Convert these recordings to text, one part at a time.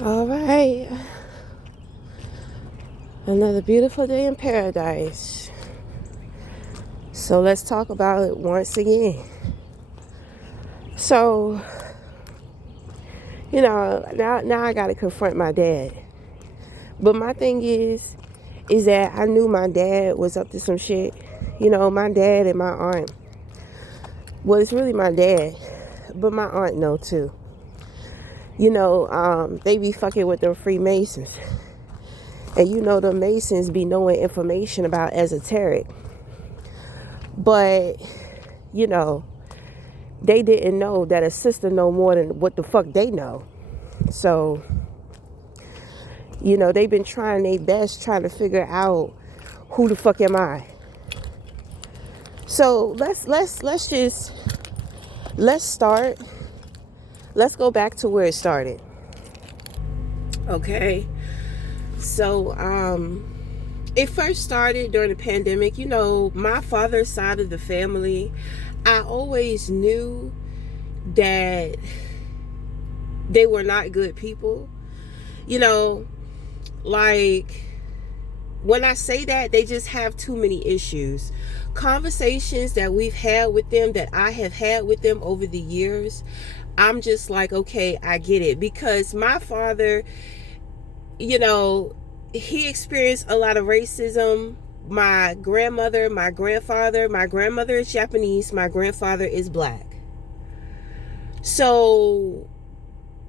All right, another beautiful day in paradise. So let's talk about it once again. So, now I gotta confront my dad. But my thing is that I knew my dad was up to some shit. My dad and my aunt. Well, it's really my dad, but my aunt know too. They be fucking with them Freemasons. And the Masons be knowing information about esoteric. But, you know, they didn't know that a sister know more than what the fuck they know. So, they've been trying their best trying to figure out who the fuck am I. So let's start. Let's go back to where it started. Okay. So it first started during the pandemic. My father's side of the family, I always knew that they were not good people. Like, when I say that, they just have too many issues. Conversations that we've had with them, that I have had with them over the years, I'm just like, okay, I get it. Because my father, he experienced a lot of racism. My grandmother, my grandfather, my grandmother is Japanese, my grandfather is black. So,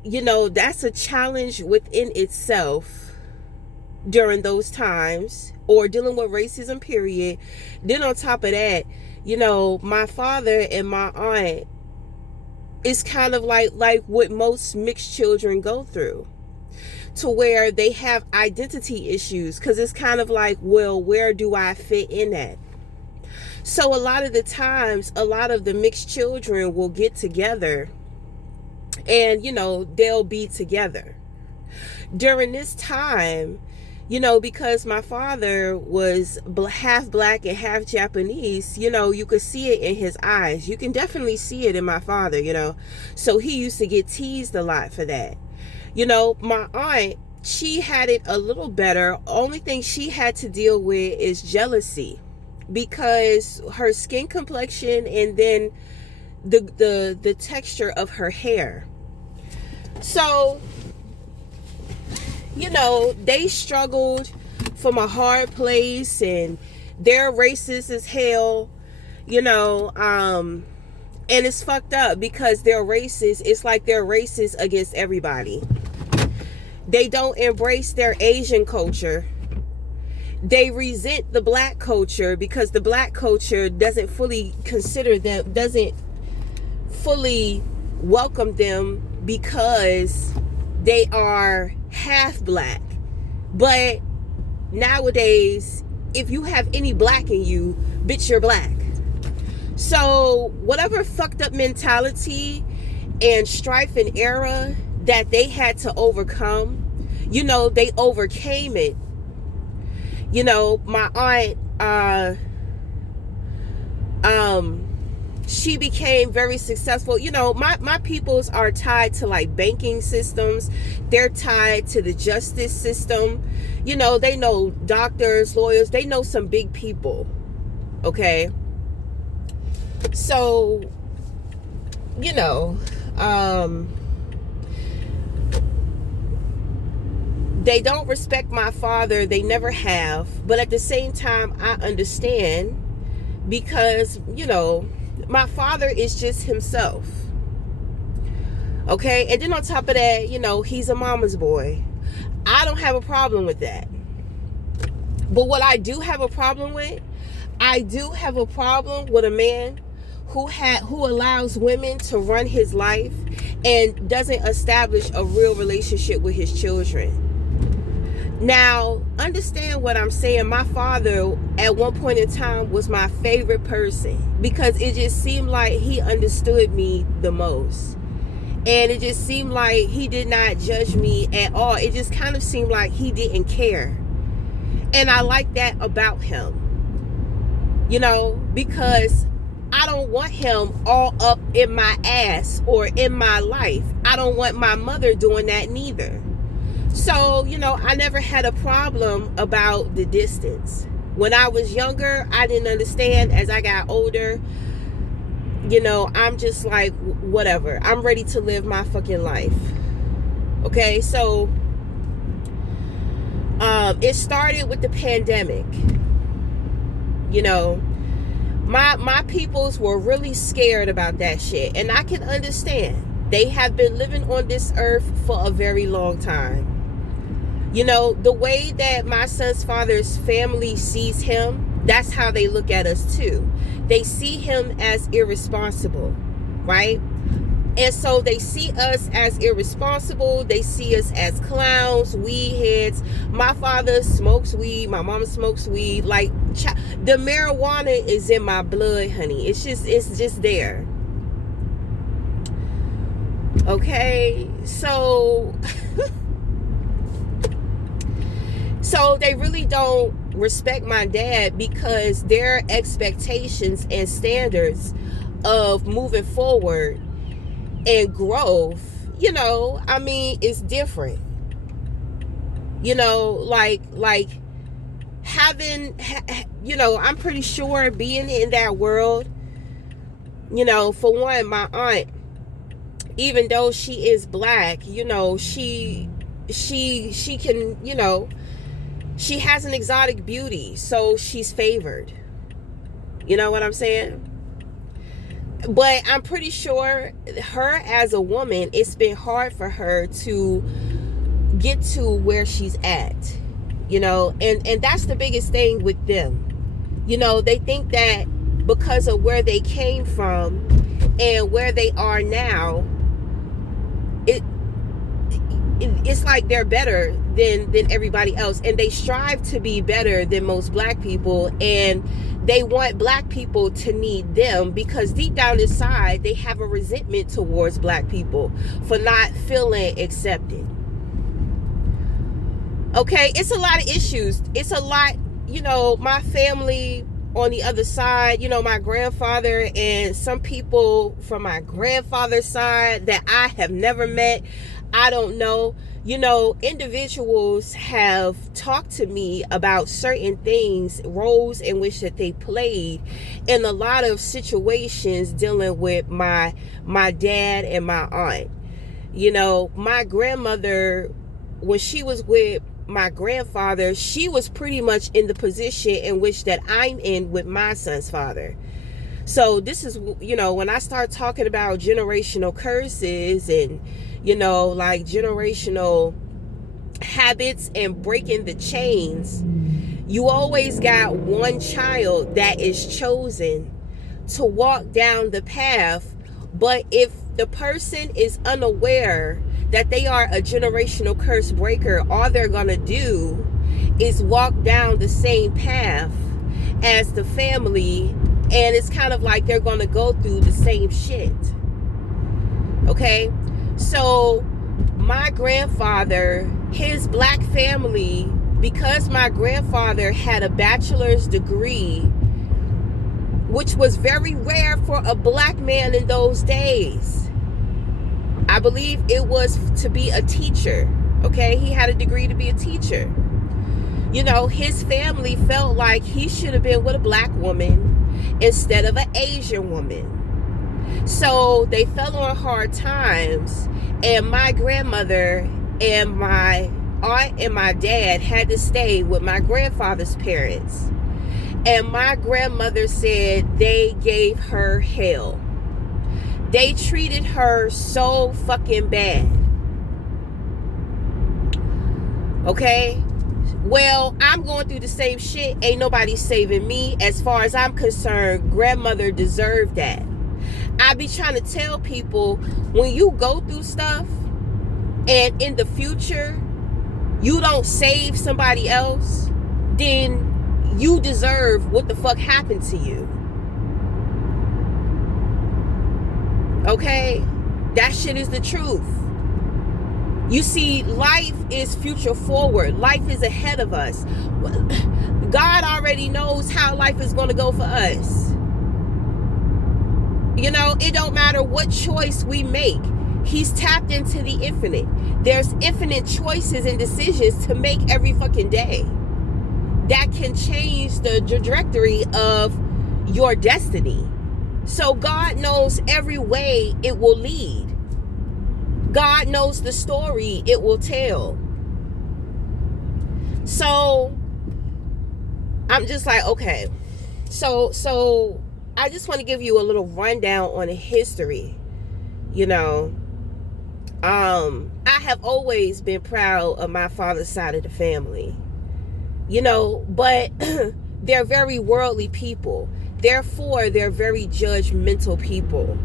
that's a challenge within itself during those times, or dealing with racism, period. Then on top of that, my father and my aunt is kind of like what most mixed children go through, to where they have identity issues, because it's kind of like, well, where do I fit in at? So a lot of the times, a lot of the mixed children will get together and they'll be together during this time. Because my father was half black and half Japanese, you could see it in his eyes. You can definitely see it in my father, So he used to get teased a lot for that. My aunt, she had it a little better. Only thing she had to deal with is jealousy, because her skin complexion and then the texture of her hair. So, they struggled from a hard place, and they're racist as hell, and it's fucked up because they're racist. It's like they're racist against everybody. They don't embrace their Asian culture. They resent the black culture because the black culture doesn't fully consider them, doesn't fully welcome them, because they are half black. But nowadays, if you have any black in you, bitch, you're black. So whatever fucked up mentality and strife and error that they had to overcome, they overcame it. My aunt, she became very successful. My peoples are tied to like banking systems. They're tied to the justice system. They know doctors, lawyers, they know some big people. Okay. So, they don't respect my father. They never have. But at the same time, I understand, because, my father is just himself. Okay. And then on top of that, he's a mama's boy. I don't have a problem with that. But what I do have a problem with, I do have a problem with a man who allows women to run his life and doesn't establish a real relationship with his children. Now, understand what I'm saying. My father, at one point in time, was my favorite person, because it just seemed like he understood me the most. And it just seemed like he did not judge me at all. It just kind of seemed like he didn't care. And I like that about him. Because I don't want him all up in my ass or in my life. I don't want my mother doing that neither. So, I never had a problem about the distance. When I was younger, I didn't understand. As I got older, I'm just like, whatever. I'm ready to live my fucking life. Okay, so it started with the pandemic. My peoples were really scared about that shit, and I can understand. They have been living on this earth for a very long time. The way that my son's father's family sees him, that's how they look at us too. They see him as irresponsible, right? And so they see us as irresponsible. They see us as clowns, weed heads. My father smokes weed. My mama smokes weed. Like, the marijuana is in my blood, honey. It's just there. Okay, so so they really don't respect my dad because their expectations and standards of moving forward and growth, it's different. Like having, I'm pretty sure being in that world, for one, my aunt, even though she is black, she can, she has an exotic beauty, so she's favored. You know what I'm saying? But I'm pretty sure her as a woman, it's been hard for her to get to where she's at, and that's the biggest thing with them. They think that because of where they came from and where they are now, it's like they're better than everybody else, and they strive to be better than most black people, and they want black people to need them because deep down inside they have a resentment towards black people for not feeling accepted. Okay, it's a lot of issues. It's a lot, my family on the other side, my grandfather and some people from my grandfather's side that I have never met, I don't know. Individuals have talked to me about certain things, roles in which that they played in a lot of situations dealing with my dad and my aunt. My grandmother, when she was with my grandfather, she was pretty much in the position in which that I'm in with my son's father. So this is, when I start talking about generational curses and, like generational habits and breaking the chains, you always got one child that is chosen to walk down the path. But if the person is unaware that they are a generational curse breaker, all they're gonna do is walk down the same path as the family, and it's kind of like they're gonna go through the same shit. Okay, so my grandfather, his black family, because my grandfather had a bachelor's degree, which was very rare for a black man in those days. I believe it was to be a teacher. Okay, he had a degree to be a teacher. His family felt like he should have been with a black woman instead of an Asian woman. So they fell on hard times, and my grandmother and my aunt and my dad had to stay with my grandfather's parents. And my grandmother said they gave her hell. They treated her so fucking bad. Okay? Well, I'm going through the same shit. Ain't nobody saving me. As far as I'm concerned, grandmother deserved that. I be trying to tell people, when you go through stuff and in the future you don't save somebody else, then you deserve what the fuck happened to you. Okay? That shit is the truth. You see, life is future forward. Life is ahead of us. God already knows how life is going to go for us. It don't matter what choice we make. He's tapped into the infinite. There's infinite choices and decisions to make every fucking day that can change the trajectory of your destiny. So God knows every way it will lead. God knows the story it will tell. So I'm just like, okay. So I just want to give you a little rundown on the history. I have always been proud of my father's side of the family. But they're very worldly people. Therefore, they're very judgmental people.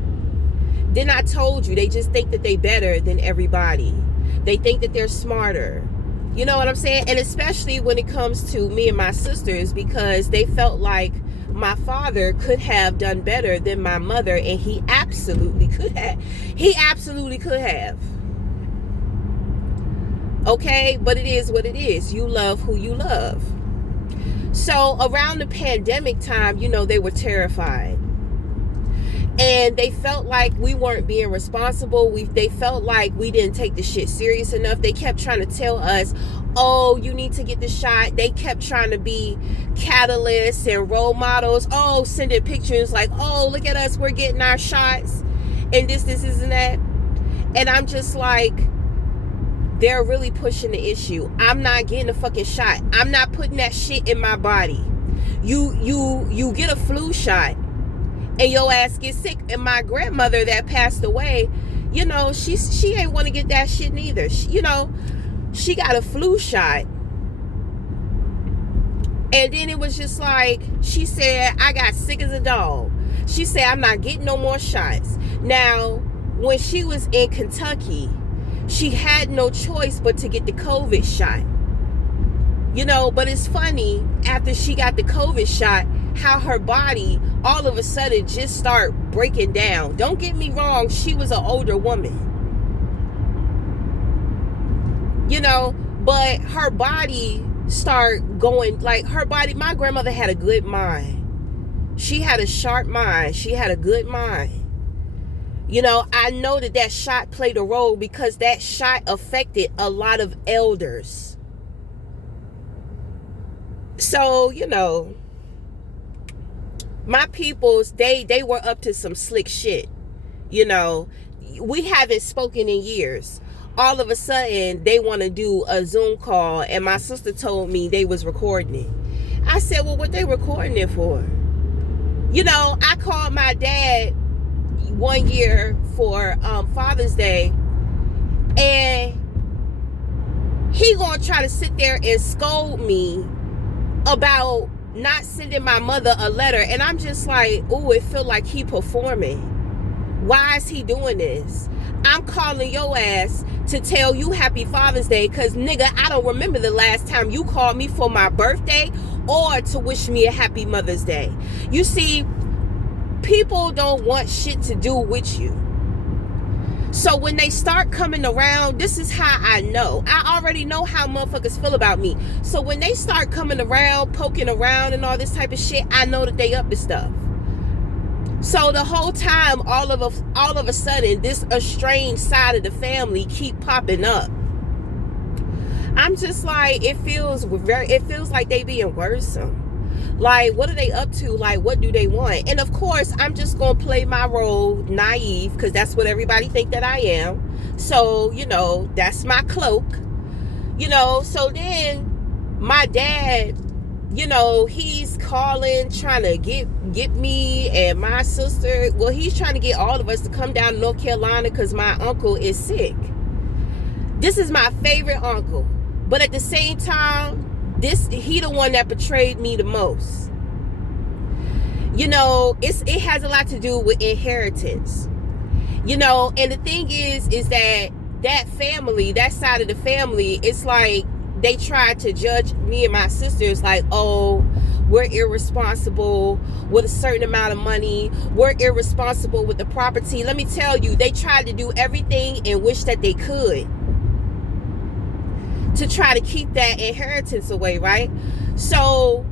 Then I told you, they just think that they better than everybody. They think that they're smarter. You know what I'm saying? And especially when it comes to me and my sisters, because they felt like my father could have done better than my mother, and he absolutely could have. He absolutely could have. Okay? But it is what it is. You love who you love. So around the pandemic time, they were terrified. And they felt like we weren't being responsible. They felt like we didn't take the shit serious enough. They kept trying to tell us, oh, you need to get the shot. They kept trying to be catalysts and role models. Oh, sending pictures like, oh, look at us, we're getting our shots. And this, and that. And I'm just like, they're really pushing the issue. I'm not getting a fucking shot. I'm not putting that shit in my body. You get a flu shot and your ass gets sick. And my grandmother that passed away, she ain't want to get that shit neither. She got a flu shot. And then it was just like, she said, I got sick as a dog. She said, I'm not getting no more shots. Now, when she was in Kentucky, she had no choice but to get the COVID shot. But it's funny, after she got the COVID shot, how her body all of a sudden just start breaking down. Don't get me wrong, she was an older woman. But her body start going, like her body, my grandmother had a good mind. She had a sharp mind. She had a good mind. I know that shot played a role because that shot affected a lot of elders. So, my peoples, they were up to some slick shit. We haven't spoken in years. All of a sudden, they want to do a Zoom call, and my sister told me they was recording it. I said, well, what they recording it for? I called my dad one year for Father's Day, and he gonna try to sit there and scold me about not sending my mother a letter. And I'm just like, oh, it feel like he performing. Why is he doing this? I'm calling your ass to tell you happy Father's Day, because nigga, I don't remember the last time you called me for my birthday or to wish me a happy Mother's Day. You see, people don't want shit to do with you. So when they start coming around, this is how I know. I already know how motherfuckers feel about me. So when they start coming around, poking around and all this type of shit, I know that they up to stuff. So the whole time, all of a sudden, this estranged side of the family keep popping up. I'm just like, it feels like they being worrisome. Like, what are they up to? Like, what do they want? And of course, I'm just going to play my role naive, because that's what everybody think that I am. So, that's my cloak. So then my dad, he's calling, trying to get me and my sister. Well, he's trying to get all of us to come down to North Carolina because my uncle is sick. This is my favorite uncle. But at the same time, he the one that betrayed me the most. It has a lot to do with inheritance. And the thing is that family, that side of the family, it's like they tried to judge me and my sisters like, oh, we're irresponsible with a certain amount of money. We're irresponsible with the property. Let me tell you, they tried to do everything and wish that they could to try to keep that inheritance away, right? So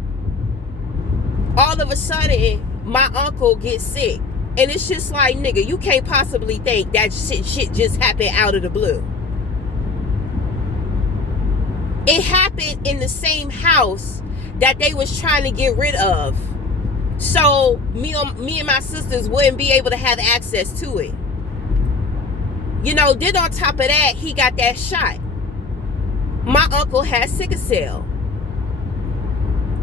all of a sudden, my uncle gets sick. And it's just like, nigga, you can't possibly think that shit just happened out of the blue. It happened in the same house that they was trying to get rid of. So me and my sisters wouldn't be able to have access to it. You know, then on top of that, he got that shot. My uncle had sickle cell.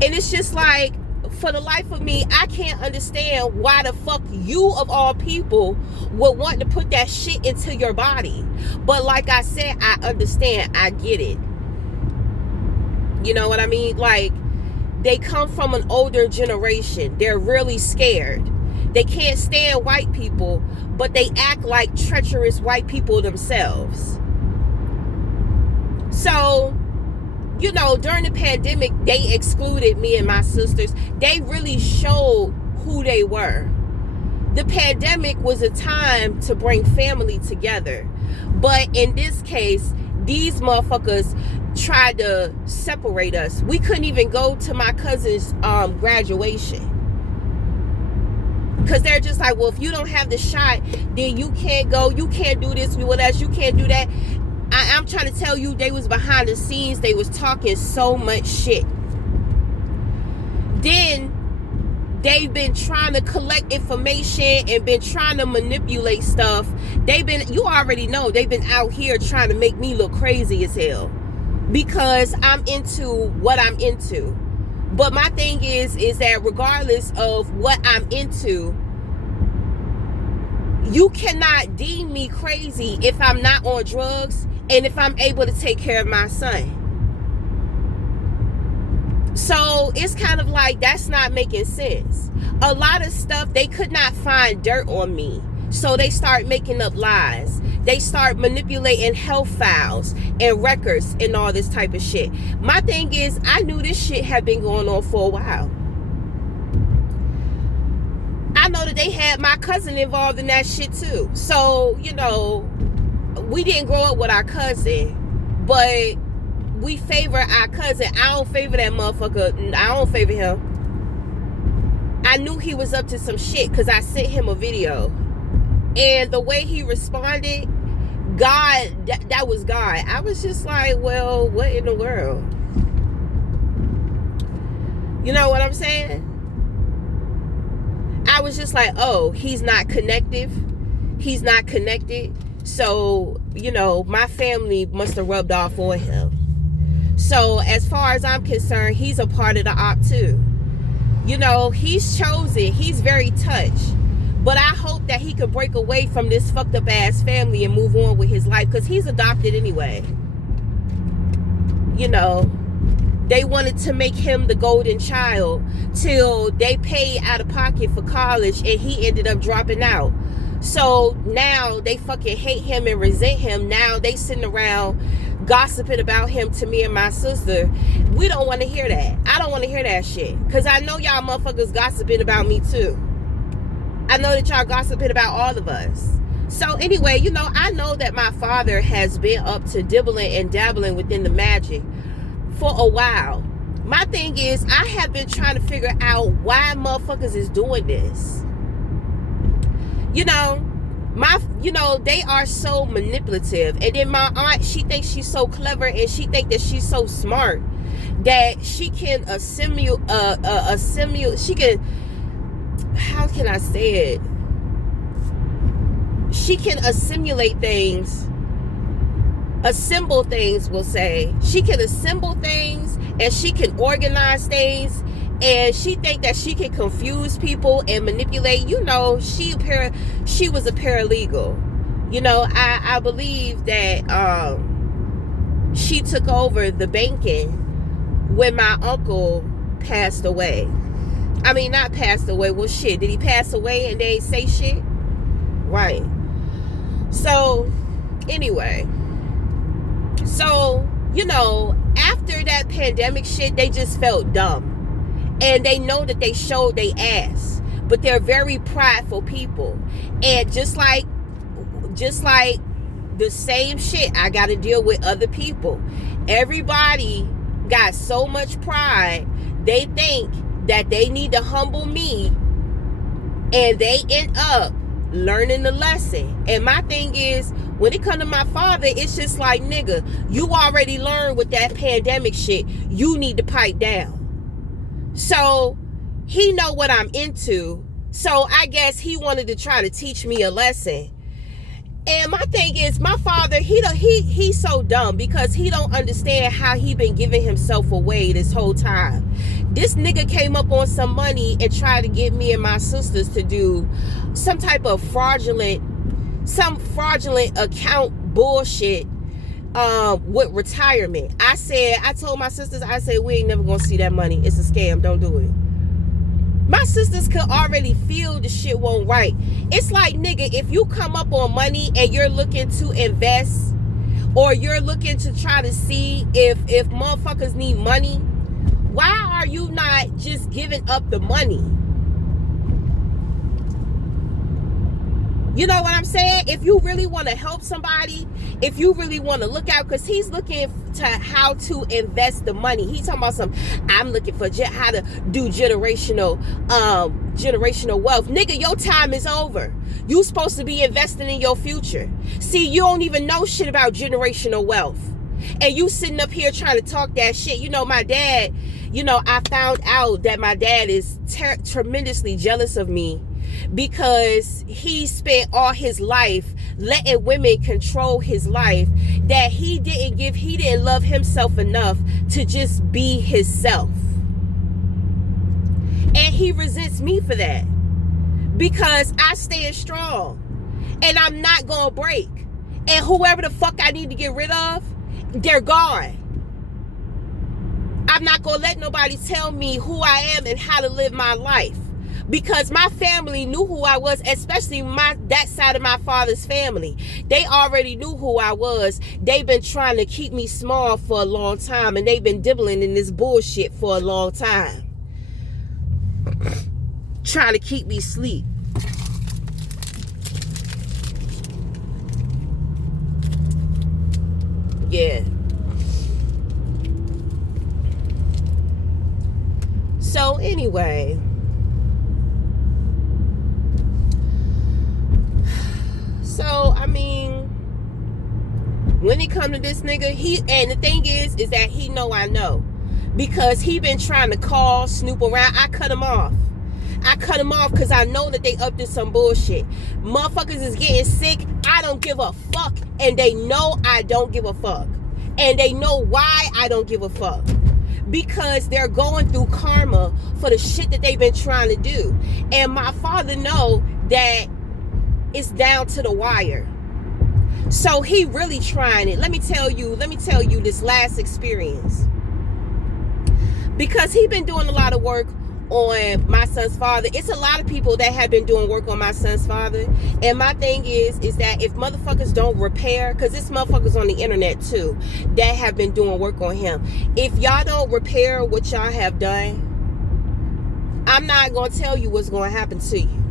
And it's just like, for the life of me, I can't understand why the fuck you, of all people, would want to put that shit into your body. But like I said, I understand. I get it. You know what I mean? Like, they come from an older generation. They're really scared. They can't stand white people, but they act like treacherous white people themselves. So, you know, during the pandemic, they excluded me and my sisters. They really showed who they were. The pandemic was a time to bring family together. But in this case, these motherfuckers tried to separate us. We couldn't even go to my cousin's graduation. Because they're just like, well, if you don't have the shot, then you can't go. You can't do this with us. You can't do that. I'm trying to tell you, they was behind the scenes. They was talking so much shit. Then they've been trying to collect information and been trying to manipulate stuff. You already know, they've been out here trying to make me look crazy as hell because I'm into what I'm into. But my thing is that regardless of what I'm into, you cannot deem me crazy if I'm not on drugs and if I'm able to take care of my son. So it's kind of like, that's not making sense. A lot of stuff, they could not find dirt on me. So they start making up lies. They start manipulating health files and records and all this type of shit. My thing is, I knew this shit had been going on for a while. I know that they had my cousin involved in that shit too. So, you know, we didn't grow up with our cousin, but we favor our cousin. I don't favor that motherfucker. I don't favor him. I knew he was up to some shit because I sent him a video. And the way he responded, God, that was God. I was just like, well, what in the world? You know what I'm saying? I was just like, oh, he's not connective. He's not connected. So, you know, my family must have rubbed off on him. So as far as I'm concerned, he's a part of the op too. You know, he's chosen. He's very touched. But I hope that he could break away from this fucked up ass family and move on with his life, because he's adopted anyway. You know, they wanted to make him the golden child till they paid out of pocket for college and he ended up dropping out. So now they fucking hate him and resent him. Now they sitting around gossiping about him to me and my sister. We don't want to hear that. I don't want to hear that shit, because I know y'all motherfuckers gossiping about me too. I know that y'all gossiping about all of us. So anyway, you know, I know that my father has been up to dibbling and dabbling within the magic for a while. My thing is, I have been trying to figure out why motherfuckers is doing this. You know, they are so manipulative. And then my aunt, she thinks she's so clever and she thinks that she's so smart that she can she can, how can I say it? She can assimilate things, assemble things, we'll say. She can assemble things and she can organize things, and she think that she can confuse people and manipulate. You know, she was a paralegal. You know, I believe that she took over the banking when my uncle passed away. I mean, not passed away. Well, shit, did he pass away and they ain't say shit? Right. So, anyway. So, you know, after that pandemic shit, they just felt dumb. And they know that they showed they ass. But they're very prideful people. And just like the same shit, I got to deal with other people. Everybody got so much pride, they think that they need to humble me And they end up learning the lesson. And my thing is, when it come to my father, it's just like, nigga, you already learned with that pandemic shit. You need to pipe down. So he know what I'm into. So I guess he wanted to try to teach me a lesson. And my thing is, my father, he's so dumb because he don't understand how he been giving himself away this whole time. This nigga came up on some money and tried to get me and my sisters to do some type of fraudulent account bullshit with retirement. I told my sisters, I said, we ain't never gonna see that money. It's a scam. Don't do it. My sisters could already feel the shit won't right. It's like, nigga, if you come up on money and you're looking to invest or you're looking to try to see if motherfuckers need money, why are you not just giving up the money? You know what I'm saying? If you really want to help somebody, if you really want to look out, because he's looking to how to invest the money. He's talking about I'm looking for how to do generational wealth. Nigga, your time is over. You supposed to be investing in your future. See, you don't even know shit about generational wealth. And you sitting up here trying to talk that shit. You know, my dad, I found out that my dad is tremendously jealous of me because he spent all his life letting women control his life, that he didn't love himself enough to just be himself. And he resents me for that because I stand strong and I'm not gonna break. And whoever the fuck I need to get rid of, they're gone. I'm not gonna let nobody tell me who I am and how to live my life. Because my family knew who I was, especially that side of my father's family. They already knew who I was. They've been trying to keep me small for a long time, and they've been dibbling in this bullshit for a long time. Trying to keep me asleep. Yeah. So anyway, so I mean, when it come to this nigga, and the thing is that he know I know, because he been trying to call, snoop around. I cut him off because I know that they up to some bullshit. Motherfuckers is getting sick. I don't give a fuck, and they know I don't give a fuck, and they know why I don't give a fuck. Because they're going through karma for the shit that they've been trying to do. And my father know that it's down to the wire. So he really trying it. Let me tell you this last experience. Because he been doing a lot of work on my son's father. It's a lot of people that have been doing work on my son's father. And my thing is that if motherfuckers don't repair, because it's motherfuckers on the internet too that have been doing work on him. If y'all don't repair what y'all have done, I'm not going to tell you what's going to happen to you.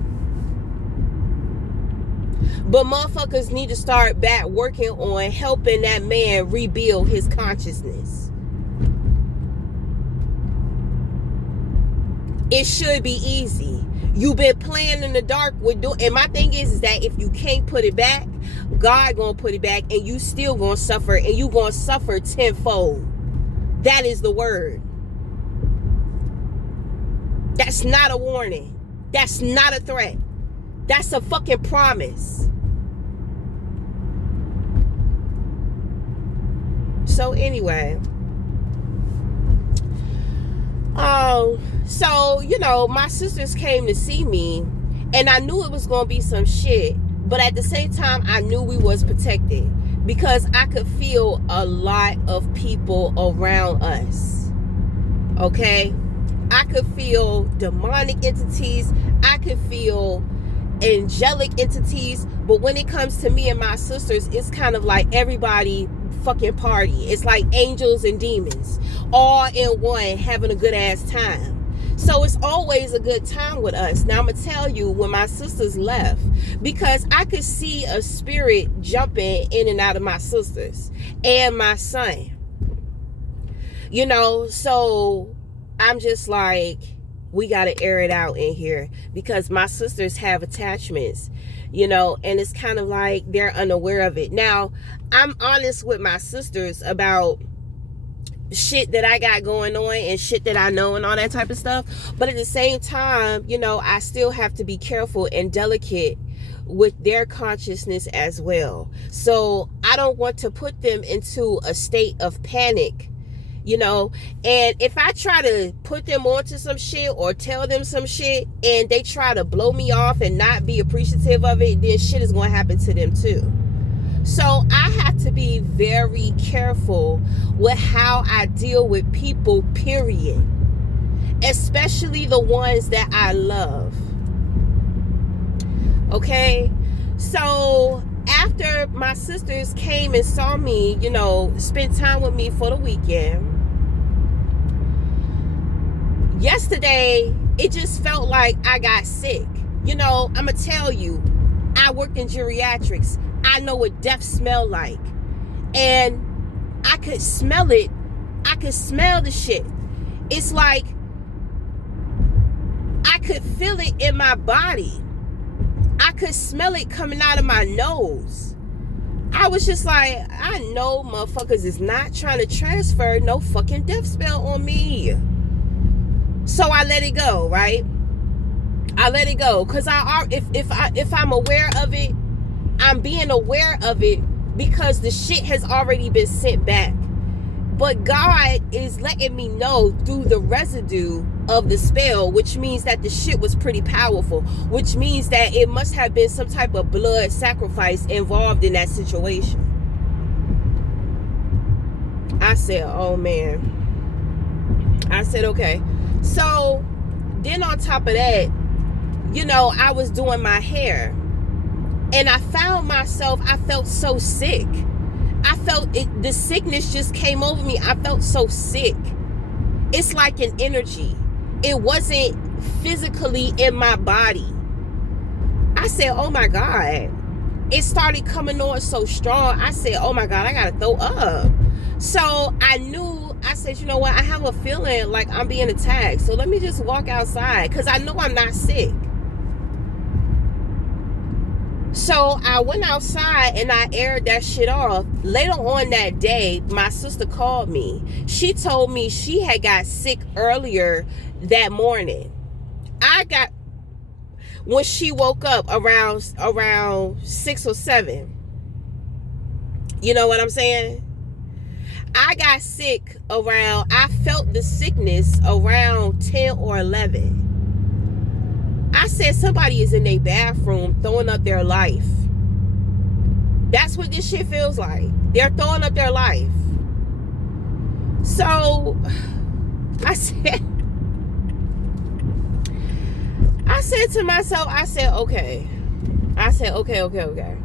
But motherfuckers need to start back working on helping that man rebuild his consciousness. It should be easy. You've been playing in the dark with and my thing is that if you can't put it back, God gonna put it back, and you still gonna suffer, and you gonna suffer tenfold. That is the word. That's not a warning. That's not a threat. That's a fucking promise. So anyway, so, my sisters came to see me, and I knew it was going to be some shit, but at the same time, I knew we was protected because I could feel a lot of people around us, okay? I could feel demonic entities. I could feel angelic entities, but when it comes to me and my sisters, it's kind of like everybody fucking party. It's like angels and demons all in one having a good ass time. So it's always a good time with us. Now I'm gonna tell you when my sisters left, because I could see a spirit jumping in and out of my sisters and my son, so I'm just like, we got to air it out in here, because my sisters have attachments, and it's kind of like they're unaware of it. Now, I'm honest with my sisters about shit that I got going on and shit that I know and all that type of stuff. But at the same time, I still have to be careful and delicate with their consciousness as well. So I don't want to put them into a state of panic, and if I try to put them onto some shit or tell them some shit and they try to blow me off and not be appreciative of it, then shit is going to happen to them too. So I have to be very careful with how I deal with people, period. Especially the ones that I love. Okay? So after my sisters came and saw me, spent time with me for the weekend, yesterday, it just felt like I got sick. I'm going to tell you, I worked in geriatrics. I know what death smell like. And I could smell it. I could smell the shit. It's like I could feel it in my body. I could smell it coming out of my nose. I was just like, I know motherfuckers is not trying to transfer no fucking death spell on me. So I let it go, right? I let it go, because if I'm aware of it, I'm being aware of it because the shit has already been sent back. But God is letting me know through the residue of the spell, which means that the shit was pretty powerful, which means that it must have been some type of blood sacrifice involved in that situation. I said, oh man. I said, okay. So then on top of that, I was doing my hair. And I found myself, I felt so sick. I felt it, the sickness just came over me. I felt so sick. It's like an energy. It wasn't physically in my body. I said, oh my God. It started coming on so strong. I said, oh my God, I gotta throw up. So I said, you know what? I have a feeling like I'm being attacked. So let me just walk outside, because I know I'm not sick. So I went outside and I aired that shit off. Later on that day, my sister called me. She told me she had got sick earlier that morning. When she woke up around 6 or 7. You know what I'm saying? I got sick I felt the sickness around 10 or 11. I said somebody is in their bathroom throwing up their life. That's what this shit feels like. They're throwing up their life. So I said to myself, I said, okay. I said, okay.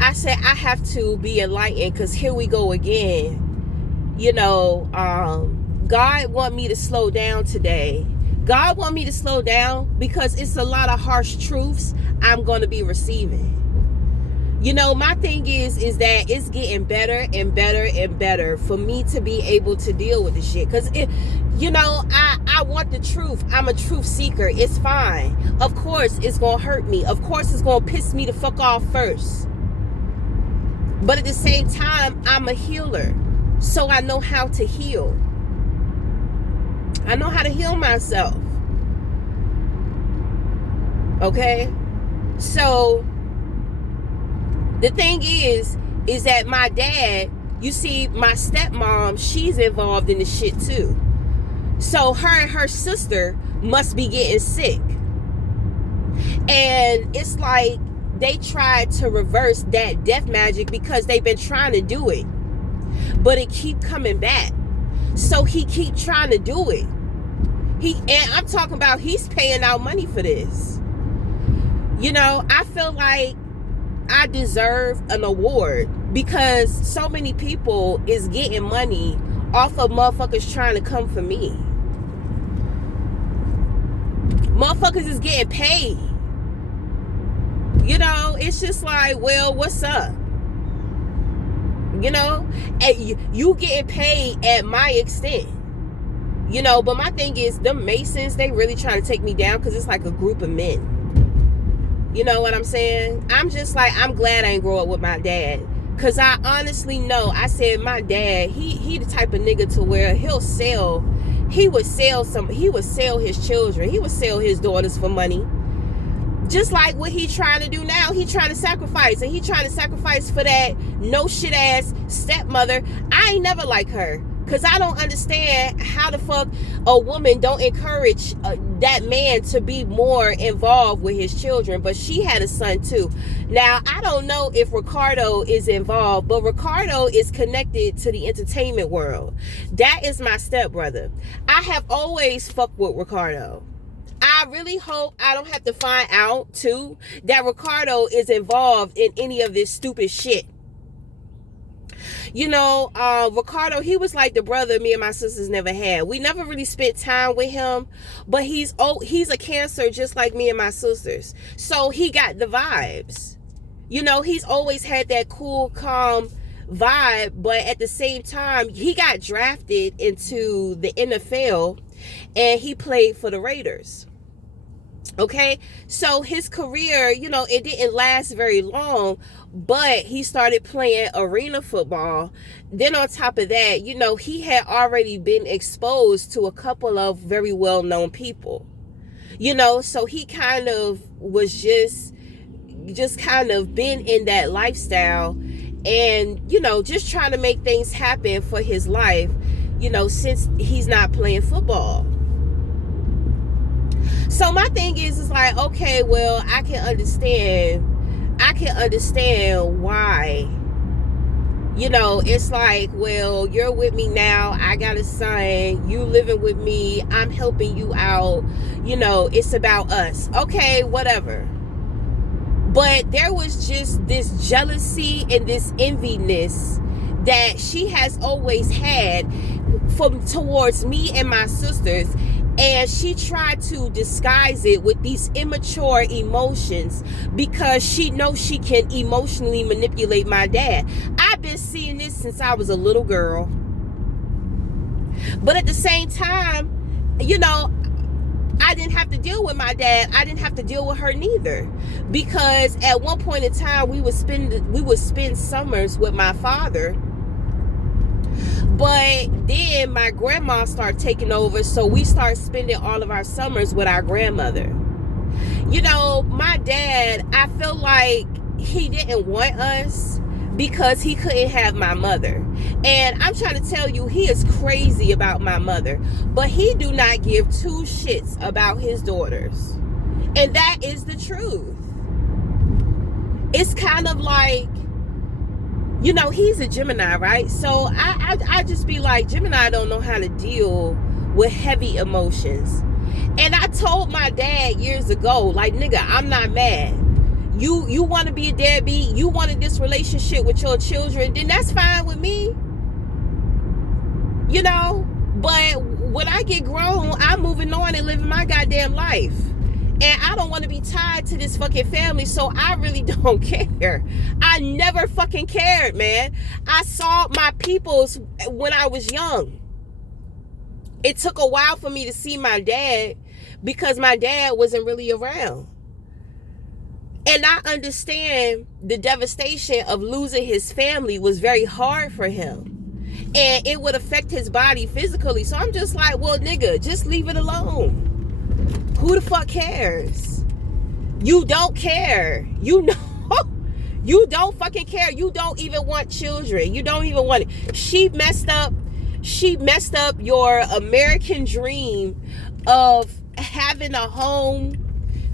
I said, I have to be enlightened, because here we go again. God want me to slow down today. God want me to slow down because it's a lot of harsh truths I'm going to be receiving. My thing is that it's getting better and better and better for me to be able to deal with the shit. Because, I want the truth. I'm a truth seeker. It's fine. Of course, it's going to hurt me. Of course, it's going to piss me the fuck off first. But at the same time, I'm a healer. So I know how to heal. I know how to heal myself. Okay? So the thing is that my dad, you see, my stepmom, she's involved in the shit too. So her and her sister must be getting sick. And it's like they tried to reverse that death magic because they've been trying to do it. But it keep coming back. So he keep trying to do it. And I'm talking about he's paying out money for this. I feel like I deserve an award because so many people is getting money off of motherfuckers trying to come for me. Motherfuckers is getting paid. It's just like, well, what's up? And you getting paid at my extent. But my thing is, the Masons, they really trying to take me down because it's like a group of men. You know what I'm saying? I'm just like, I'm glad I ain't grow up with my dad. Because I honestly know, I said my dad, he the type of nigga to where he would sell his children. He would sell his daughters for money. Just like what he trying to do now. He trying to sacrifice. And he trying to sacrifice for that no shit ass stepmother. I ain't never like her. Because I don't understand how the fuck a woman don't encourage that man to be more involved with his children. But she had a son too. Now, I don't know if Ricardo is involved, but Ricardo is connected to the entertainment world. That is my stepbrother. I have always fucked with Ricardo. I really hope I don't have to find out too that Ricardo is involved in any of this stupid shit. Ricardo, he was like the brother me and my sisters never had. We never really spent time with him, but he's a Cancer just like me and my sisters. So he got the vibes. He's always had that cool, calm vibe, but at the same time, he got drafted into the NFL and he played for the Raiders. Okay, so his career, it didn't last very long, but he started playing arena football. Then on top of that, he had already been exposed to a couple of very well-known people. So he kind of was just kind of been in that lifestyle and, just trying to make things happen for his life, since he's not playing football. So my thing is like, okay, well, I can understand why, it's like, well, you're with me now. I got a son, you living with me. I'm helping you out. It's about us. Okay, whatever. But there was just this jealousy and this enviness that she has always had towards me and my sisters. And she tried to disguise it with these immature emotions because she knows she can emotionally manipulate my dad. I've been seeing this since I was a little girl. But at the same time, I didn't have to deal with my dad. I didn't have to deal with her neither. Because at one point in time, we would spend summers with my father. But then my grandma started taking over, so we started spending all of our summers with our grandmother. My dad, I feel like he didn't want us because he couldn't have my mother. And I'm trying to tell you, he is crazy about my mother, but he do not give two shits about his daughters. And that is the truth. It's kind of like, he's a Gemini, right? So I just be like, Gemini don't know how to deal with heavy emotions. And I told my dad years ago, like, nigga, I'm not mad. You want to be a deadbeat, you wanted this relationship with your children, then that's fine with me. But when I get grown, I'm moving on and living my goddamn life. And I don't want to be tied to this fucking family, so I really don't care. I never fucking cared, man. I saw my peoples when I was young. It took a while for me to see my dad because my dad wasn't really around. And I understand the devastation of losing his family was very hard for him. And it would affect his body physically. So I'm just like, well, nigga, just leave it alone. Who the fuck cares? You don't care. You don't fucking care. You don't even want children. You don't even want it. She messed up your American dream of having a home,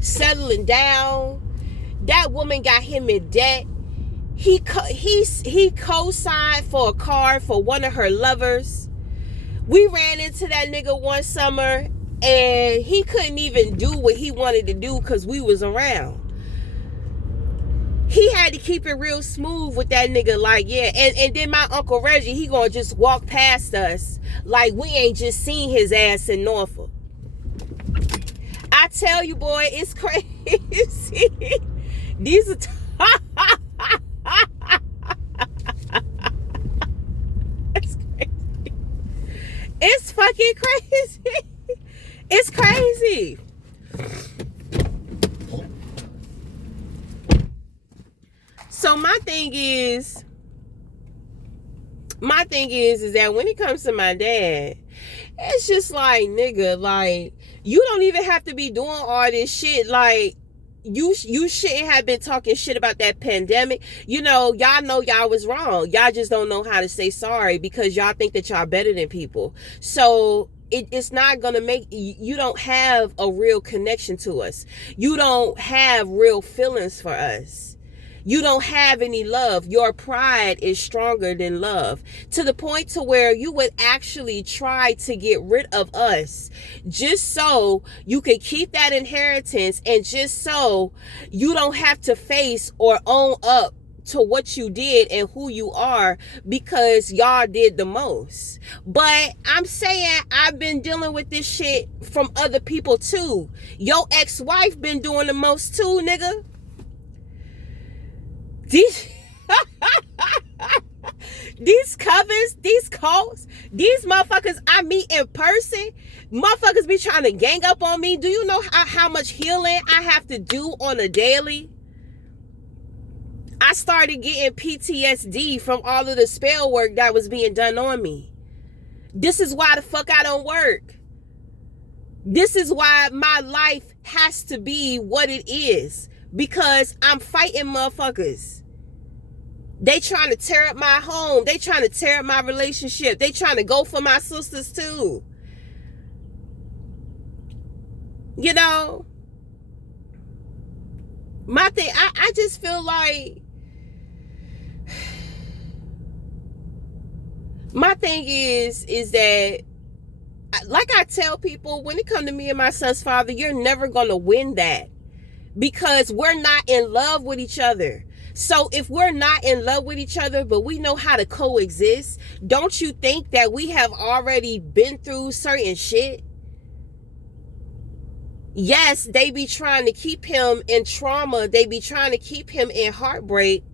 settling down. That woman got him in debt. He co-signed for a car for one of her lovers. We ran into that nigga one summer and he couldn't even do what he wanted to do because we was around. He had to keep it real smooth with that nigga, like, yeah. And then my Uncle Reggie, he gonna just walk past us like we ain't just seen his ass in Norfolk. I tell you, boy, it's crazy. These are it's crazy. It's fucking crazy. It's crazy. So my thing is that when it comes to my dad, it's just like, nigga, like, you don't even have to be doing all this shit. Like, you shouldn't have been talking shit about that pandemic. You know y'all was wrong. Y'all just don't know how to say sorry because y'all think that y'all better than people. So it's not gonna make, you don't have a real connection to us. You don't have real feelings for us. You don't have any love. Your pride is stronger than love, to the point to where you would actually try to get rid of us just so you can keep that inheritance, and just so you don't have to face or own up to what you did and who you are, because y'all did the most. But I'm saying, I've been dealing with this shit from other people too. Your ex-wife been doing the most too, nigga. These covers, these cults, these motherfuckers I meet in person, motherfuckers be trying to gang up on me. Do you know how much healing I have to do on a daily? I started getting PTSD from all of the spell work that was being done on me. This is why the fuck I don't work. This is why my life has to be what it is, because I'm fighting motherfuckers. They trying to tear up my home. They trying to tear up my relationship. They trying to go for my sisters too. You know, my thing, I just feel like, my thing is that, like I tell people, when it comes to me and my son's father, you're never going to win that, because we're not in love with each other. So if we're not in love with each other, but we know how to coexist, don't you think that we have already been through certain shit? Yes, they be trying to keep him in trauma. They be trying to keep him in heartbreak.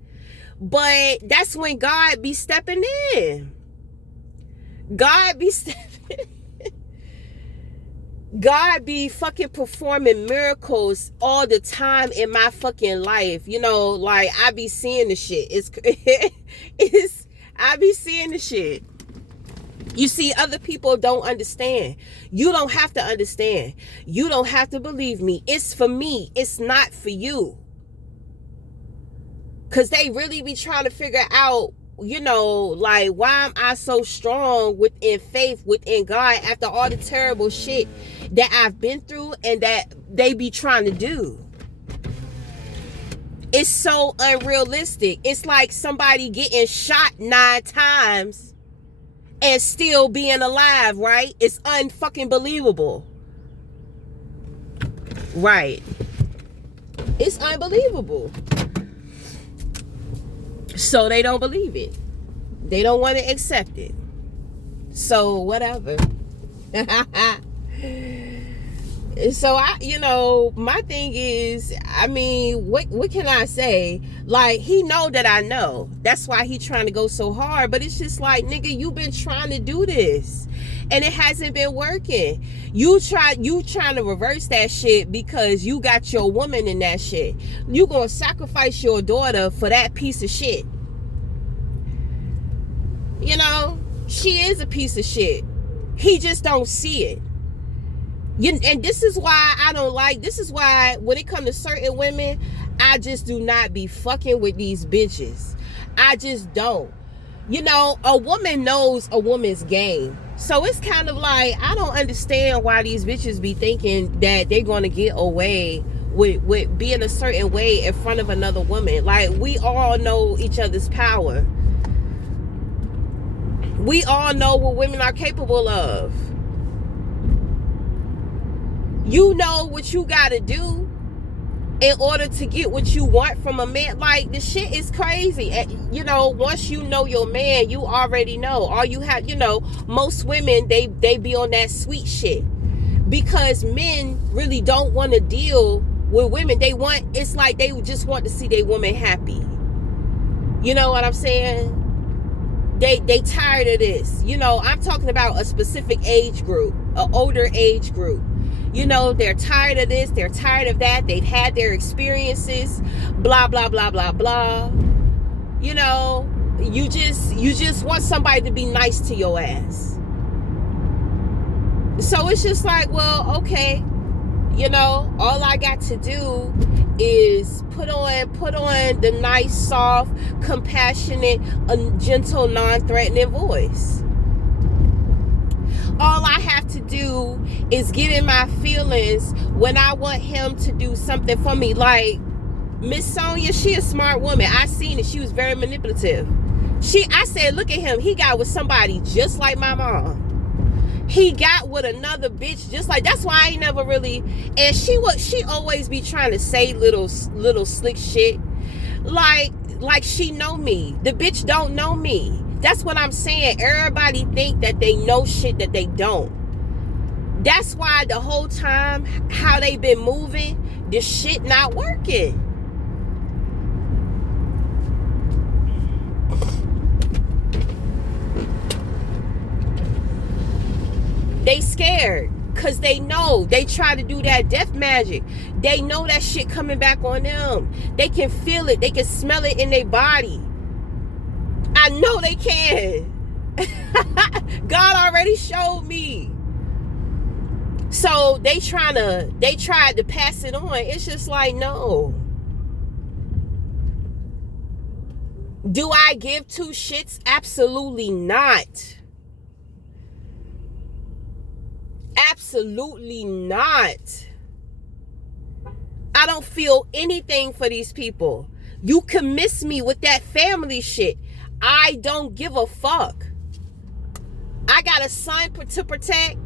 But that's when God be stepping in. God be stepping. God be fucking performing miracles all the time in my fucking life. You know, like, I be seeing the shit. I be seeing the shit. You see, other people don't understand. You don't have to understand. You don't have to believe me. It's for me. It's not for you. Because they really be trying to figure out, you know, like, why am I so strong within faith, within God, after all the terrible shit that I've been through and that they be trying to do. It's so unrealistic. It's like somebody getting shot 9 times and still being alive, right? It's unfucking believable. Right. It's unbelievable. So they don't believe it. They don't want to accept it. So whatever. So you know, my thing is, I mean, what can I say? Like, he know that I know. That's why he trying to go so hard. But it's just like, nigga, you been trying to do this and it hasn't been working. You trying to reverse that shit because you got your woman in that shit. You gonna sacrifice your daughter for that piece of shit. You know, she is a piece of shit. He just don't see it. And this is why I don't like, this is why when it comes to certain women, I just do not be fucking with these bitches. I just don't. You know, a woman knows a woman's game. So it's kind of like, I don't understand why these bitches be thinking that they're going to get away with being a certain way in front of another woman. Like, we all know each other's power. We all know what women are capable of. You know what you gotta do in order to get what you want from a man. Like, the shit is crazy. And, you know, once you know your man, you already know. All you have, you know, most women, they be on that sweet shit. Because men really don't want to deal with women. It's like they just want to see their woman happy. You know what I'm saying? They tired of this. You know, I'm talking about a specific age group, an older age group. You know, they're tired of this, they're tired of that, they've had their experiences, blah, blah, blah, blah, blah. You know, you just want somebody to be nice to your ass. So it's just like, well, okay, you know, all I got to do is put on the nice, soft, compassionate, gentle, non-threatening voice. All I have to do is get in my feelings when I want him to do something for me. Like Miss Sonia, she a smart woman. I seen it. She was very manipulative. I said, look at him. He got with somebody just like my mom. He got with another bitch just like, that's why I ain't never really, and she always be trying to say little slick shit. Like she know me. The bitch don't know me. That's what I'm saying. Everybody think that they know shit that they don't. That's why the whole time how they been moving, this shit not working. They scared because they know they try to do that death magic. They know that shit coming back on them. They can feel it. They can smell it in their body. I know they can. God already showed me. So they tried to pass it on. It's just like, no. Do I give two shits? Absolutely not. Absolutely not. I don't feel anything for these people. You can miss me with that family shit. I don't give a fuck. I got a son to protect,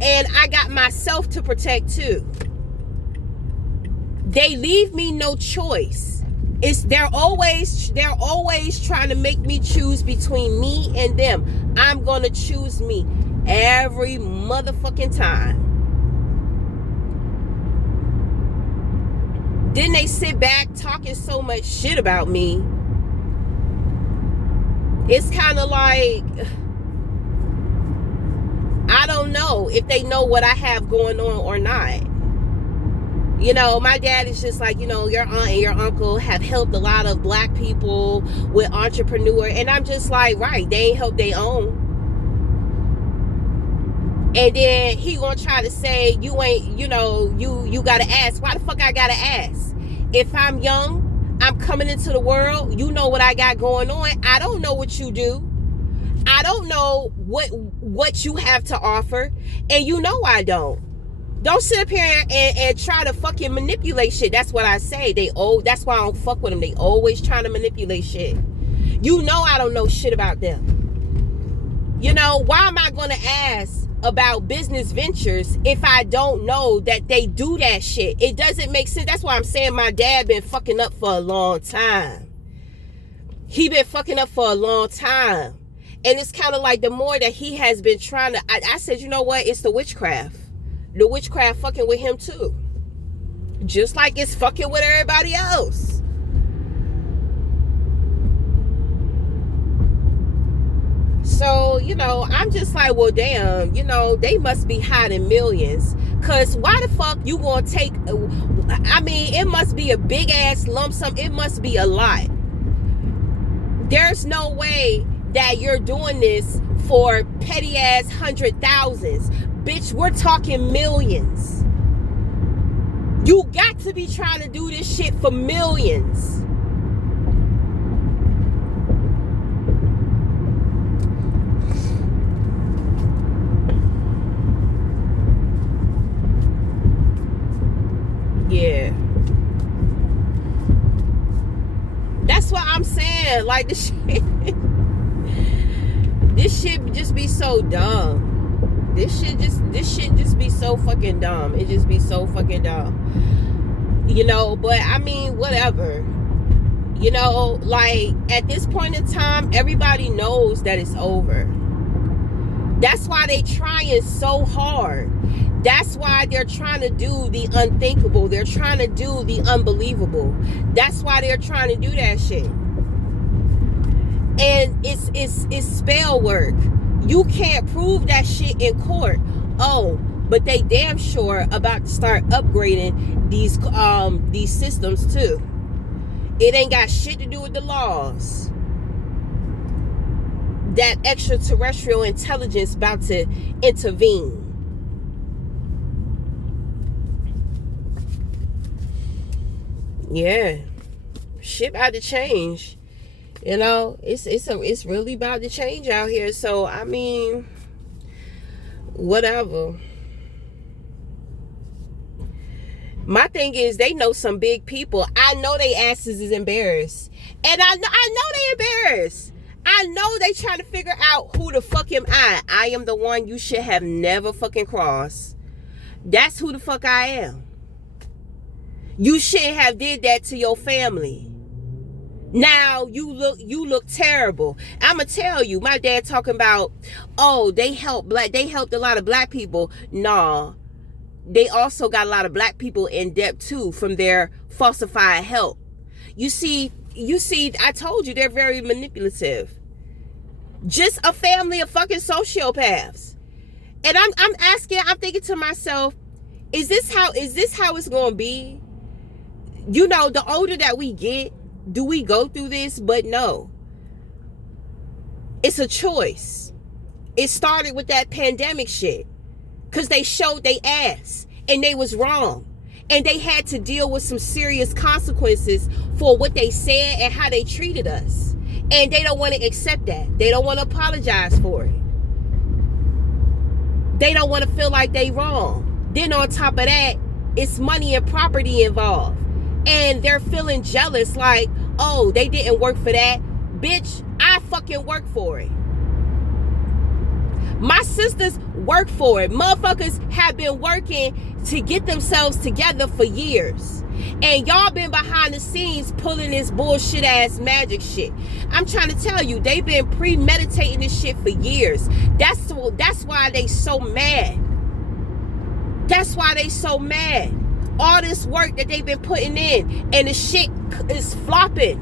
and I got myself to protect too. They leave me no choice. They're always trying to make me choose between me and them. I'm gonna choose me every motherfucking time. Then they sit back talking so much shit about me. It's kind of like, I don't know if they know what I have going on or not. You know, my dad is just like, you know, your aunt and your uncle have helped a lot of black people with entrepreneur. And I'm just like, right, they ain't helped their own. And then he gonna try to say, you ain't, you know, you gotta ask. Why the fuck I gotta ask? If I'm young, I'm coming into the world, you know what I got going on. I don't know what you do. I don't know what you have to offer. And you know I don't. Don't sit up here and try to fucking manipulate shit. That's what I say. That's why I don't fuck with them. They always trying to manipulate shit. You know I don't know shit about them. You know, why am I gonna ask about business ventures if I don't know that they do that shit? It doesn't make sense. That's why I'm saying my dad been fucking up for a long time. He been fucking up for a long time. And it's kind of like the more that he has been trying to, I said, you know what? It's the witchcraft. The witchcraft fucking with him too. Just like it's fucking with everybody else. So, you know, I'm just like, well, damn, you know, they must be hiding millions. Because why the fuck you gonna take, I mean, it must be a big ass lump sum. It must be a lot. There's no way that you're doing this for petty ass 100,000s. Bitch, we're talking millions. You got to be trying to do this shit for millions. Yeah. That's what I'm saying. Like, this shit just be so dumb. This shit just be so fucking dumb. It just be so fucking dumb. You know, but I mean, whatever. You know, like, at this point in time, everybody knows that it's over. That's why they trying so hard. That's why they're trying to do the unthinkable. They're trying to do the unbelievable. That's why they're trying to do that shit. And it's spell work. You can't prove that shit in court. Oh, but they damn sure about to start upgrading these systems too. It ain't got shit to do with the laws. That extraterrestrial intelligence about to intervene. Yeah, shit about to change. You know, it's really about to change out here. So I mean, whatever. My thing is, they know some big people. I know they asses is embarrassed, and I know they embarrassed. I know they trying to figure out who the fuck am I. I am the one you should have never fucking crossed. That's who the fuck I am. You shouldn't have did that to your family. Now you look terrible. I'ma tell you, my dad talking about, oh, they helped a lot of black people. Nah. They also got a lot of black people in debt too from their falsified help. You see, I told you they're very manipulative. Just a family of fucking sociopaths. And I'm thinking to myself, is this how it's gonna be? You know, the older that we get, do we go through this? But no. It's a choice. It started with that pandemic shit. Because they showed they ass. And they was wrong. And they had to deal with some serious consequences for what they said and how they treated us. And they don't want to accept that. They don't want to apologize for it. They don't want to feel like they wrong. Then on top of that, it's money and property involved. And they're feeling jealous like, oh, they didn't work for that. Bitch, I fucking work for it. My sisters work for it. Motherfuckers have been working to get themselves together for years. And y'all been behind the scenes pulling this bullshit ass magic shit. I'm trying to tell you, they've been premeditating this shit for years. That's why they so mad. That's why they so mad. All this work that they've been putting in, and the shit is flopping.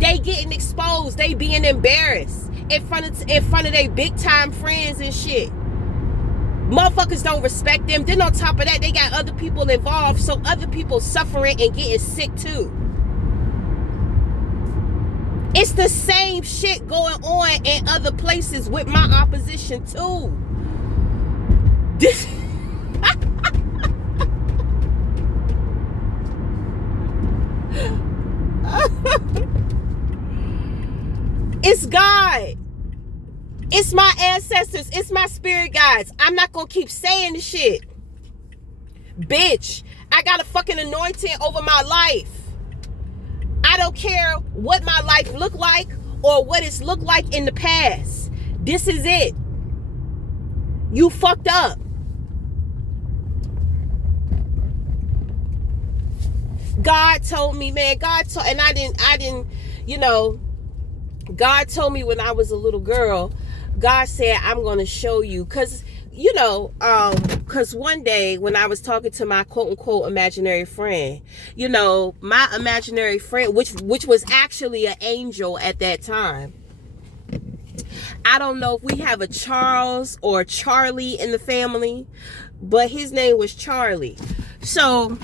They getting exposed. They being embarrassed in front of their big time friends and shit. Motherfuckers don't respect them. Then on top of that, they got other people involved, so other people suffering and getting sick too. It's the same shit going on in other places with my opposition too. This it's God. It's my ancestors. It's my spirit guides. I'm not gonna keep saying the shit. Bitch, I got a fucking anointing over my life. I don't care what my life looked like or what it's looked like in the past. This is it. You fucked up. God told me, man, and I didn't, you know, God told me when I was a little girl, God said, I'm going to show you. Because, you know, because one day when I was talking to my quote unquote imaginary friend, you know, my imaginary friend, which was actually an angel at that time. I don't know if we have a Charles or Charlie in the family, but his name was Charlie. So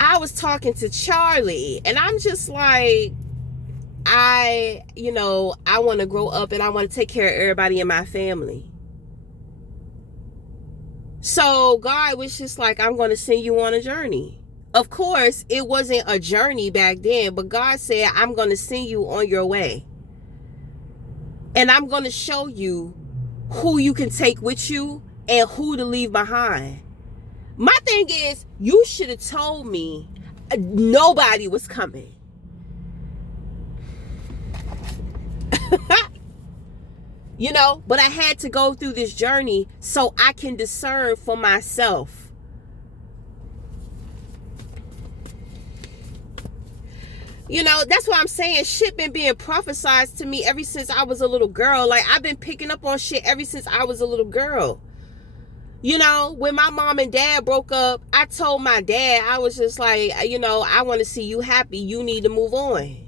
I was talking to Charlie, and I'm just like, I want to grow up and I want to take care of everybody in my family. So God was just like, I'm going to send you on a journey. Of course, it wasn't a journey back then, but God said, I'm going to send you on your way. And I'm going to show you who you can take with you and who to leave behind. My thing is, you should have told me nobody was coming. You know, but I had to go through this journey so I can discern for myself. You know, that's what I'm saying. Shit been being prophesied to me ever since I was a little girl. Like, I've been picking up on shit ever since I was a little girl. You know, when my mom and dad broke up, I told my dad, I was just like, you know, I want to see you happy. You need to move on.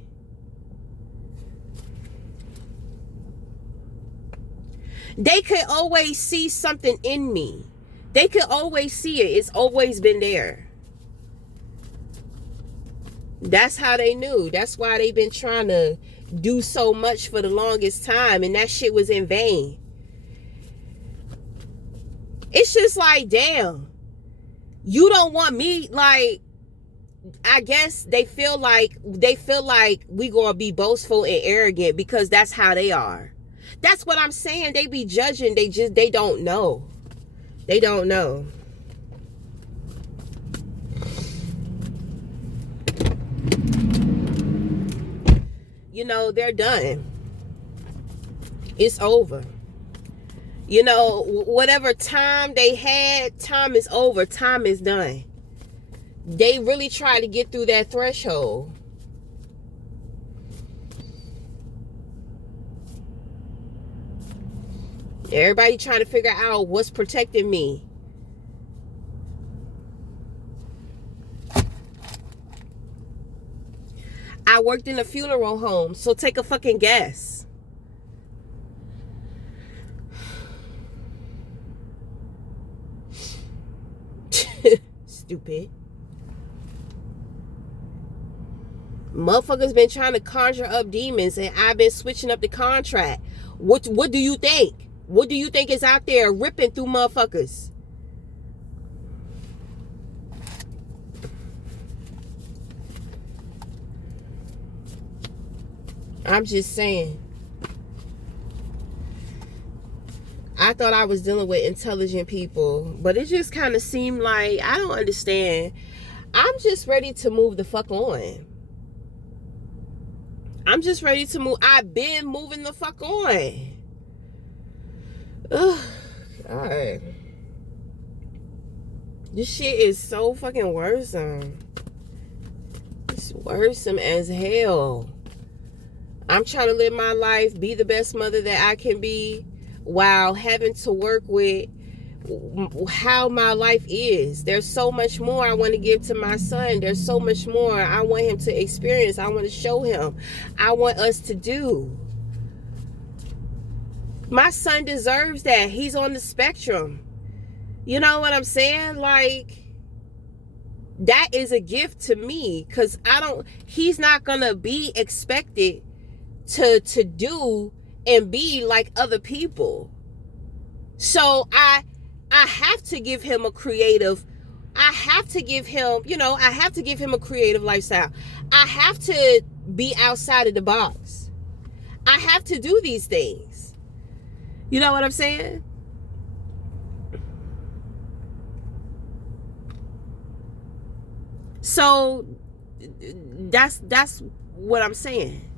They could always see something in me. They could always see it. It's always been there. That's how they knew. That's why they've been trying to do so much for the longest time, and that shit was in vain. It's just like, damn, you don't want me. Like, I guess they feel like we gonna be boastful and arrogant because that's how they are. That's what I'm saying. They be judging. They don't know. They don't know. You know, they're done. It's over. You know, whatever time they had, time is over. Time is done. They really try to get through that threshold. Everybody trying to figure out what's protecting me. I worked in a funeral home, so take a fucking guess. Stupid. Motherfuckers been trying to conjure up demons, and I've been switching up the contract. What do you think? What do you think is out there ripping through motherfuckers? I'm just saying. I thought I was dealing with intelligent people, but it just kind of seemed like, I don't understand. I'm just ready to move the fuck on. I'm just ready to move. I've been moving the fuck on. Ugh, God. This shit is so fucking worrisome. It's worrisome as hell. I'm trying to live my life, be the best mother that I can be, while having to work with how my life is. There's so much more I want to give to my son. There's so much more I want him to experience. I want to show him. I want us to do. My son deserves that. He's on the spectrum. You know what I'm saying? Like, that is a gift to me, because he's not gonna be expected to do and be like other people. So I have to give him a creative, I have to give him a creative lifestyle. I have to be outside of the box. I have to do these things. You know what I'm saying? So that's what I'm saying.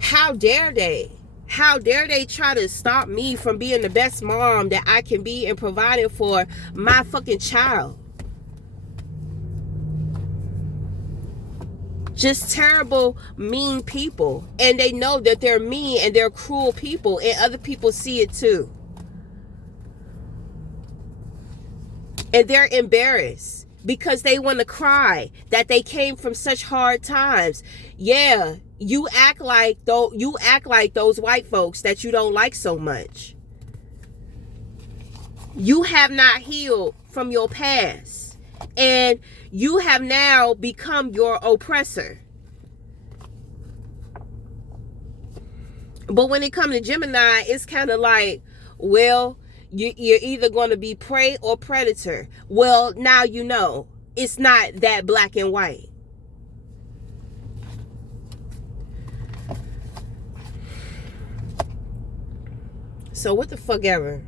How dare they? How dare they try to stop me from being the best mom that I can be and providing for my fucking child? Just terrible, mean people. And they know that they're mean and they're cruel people, and other people see it too. And they're embarrassed because they want to cry that they came from such hard times. Yeah, you act like those white folks that you don't like so much. You have not healed from your past, and you have now become your oppressor. But when it comes to Gemini, it's kind of like, well, you're either going to be prey or predator. Well, now you know. It's not that black and white. So what the fuck ever.